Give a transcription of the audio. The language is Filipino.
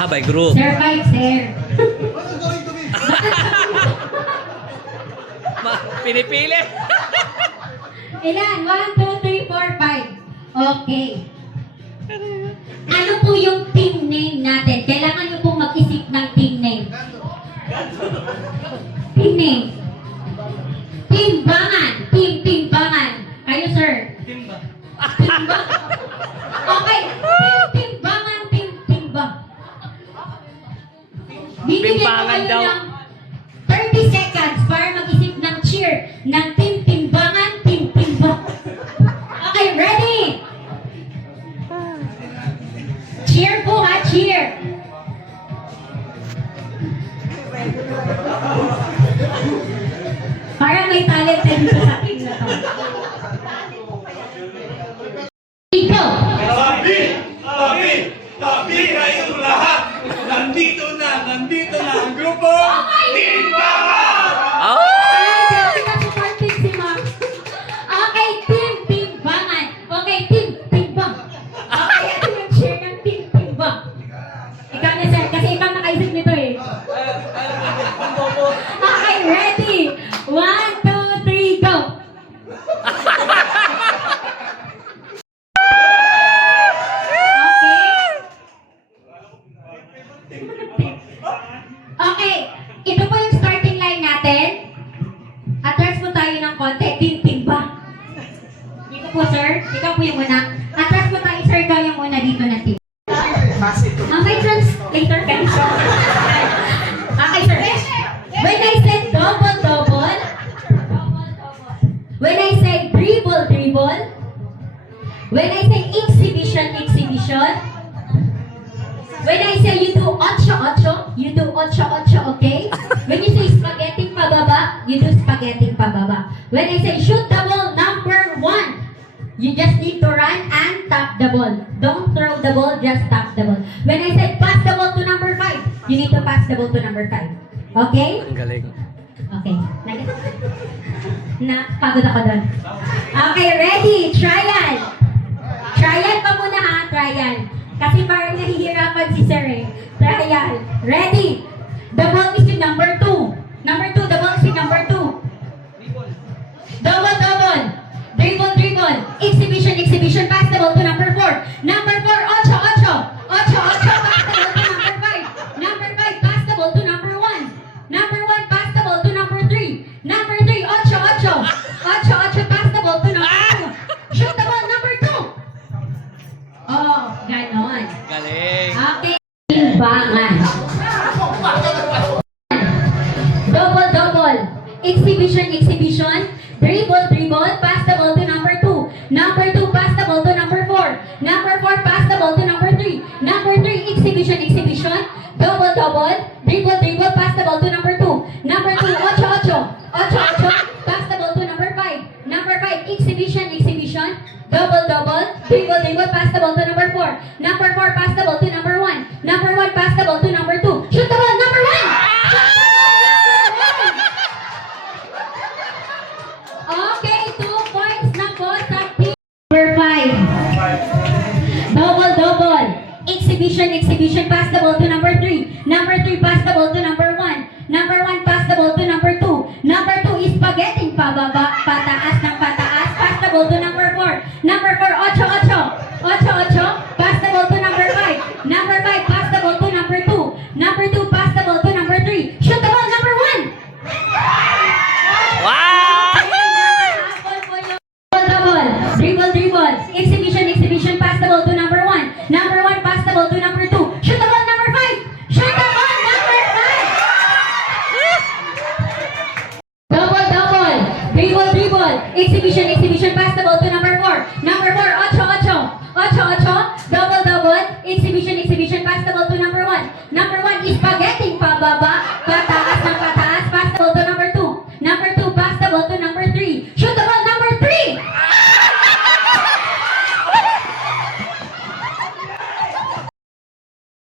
By group. Sir Mike, sir. Pinipili. Ilan? 1, 2, 3, 4, 5. Okay. Ano po yung team name natin? Kailangan nyo pong mag-isip ng team name. Team name. Timbangan. Timbangan. Kayo, sir. Timba. Okay. Timbangan. Timbang. Bibigyan ko Timbangan kayo daw. ng 30 seconds para mag-isip ng cheer ng timbangan, timbang. Okay, ready? Cheer po ha, cheer. Para may talent na dito sa team na to. Go! Tabi kayong lahat! Nandito na ang grupo Timbangan! Okay, timbangan. Okay, timbang. Okay, ito yung cheer ng timbang. Ikaw na sir, kasi ikaw nakaisip nito eh. Okay, ready? 1, 2, 3, go! Okay, ito po yung starting line natin. Atras po tayo ng konti. Timbang. Dito po, sir. Ikaw po yung una. Atras po tayo, sir. Ikaw yung una dito na team. May translator ka. Okay, sir. When I said double, when I say dribble, when I say exhibition, when I say you do ocho, you do ocho, okay? When you say spaghetti pababa, you do spaghetti pababa. When I say shoot the ball number 1, you just need to run and tap the ball. Don't throw the ball, just tap the ball. When I say pass the ball to number 5, you need to pass the ball to number 5. Okay? Ang galing. Okay. Pagod ako doon. Okay, ready? Trial. Trial pa muna ha, trial. Kasi parang nahihirapan si sir eh. Trial. Ready? The ball is with number 2. Number 2, the ball is with number 2. Double. Dribble. Exhibition. Pass the ball to number 4. Number 4, ocho. Pass the ball to number 5. Number 5, pass the ball to number 1. Number 1, pass the ball to number 3. Number 3, ocho. Pass the ball to number 2. Shoot the ball, number 2. Oh, ganon. Galing. Okay. Timbangan. Double. Exhibition. Dribble. Pass the ball to number 2. Number 2, pass the ball to number 4. Number 4, pass the ball to number 3. Number 3, exhibition. Double. Dribble. Pass the ball to number 2. Number 2, ocho. Pass the ball to number 5. Number 5, exhibition. Double. Dribble. Pass the ball to number 4. Number 4, pass the ball to number 1. Number 1, pass the ball to number 2. Shoot the ball, number 1! Okay, 2 points na po sa team. Number 5. Double. Exhibition. Pass the ball to number 3. Number 3, pass the ball to number 1. Number 1, pass the ball to number 2. Number 2 is spaghetti pababa, pataas. Pass the ball to number 4. Number 4, ocho. Pass the ball to number 5. Number 5, pass the ball to number 2. Number 2, pass the ball to number 3. Shoot the ball, number 1. Wow! Dribble. Exhibition. Pass the ball to number 1. Number 1, pass the ball to number 2. Shoot the ball, number 5. Shoot the ball, number 5. Double. Dribble. Exhibition. Pass the ball to number 4. Number 4, ocho. Double. Exhibition. Pass the ball to number 1. Number 1 is spaghetti pababa.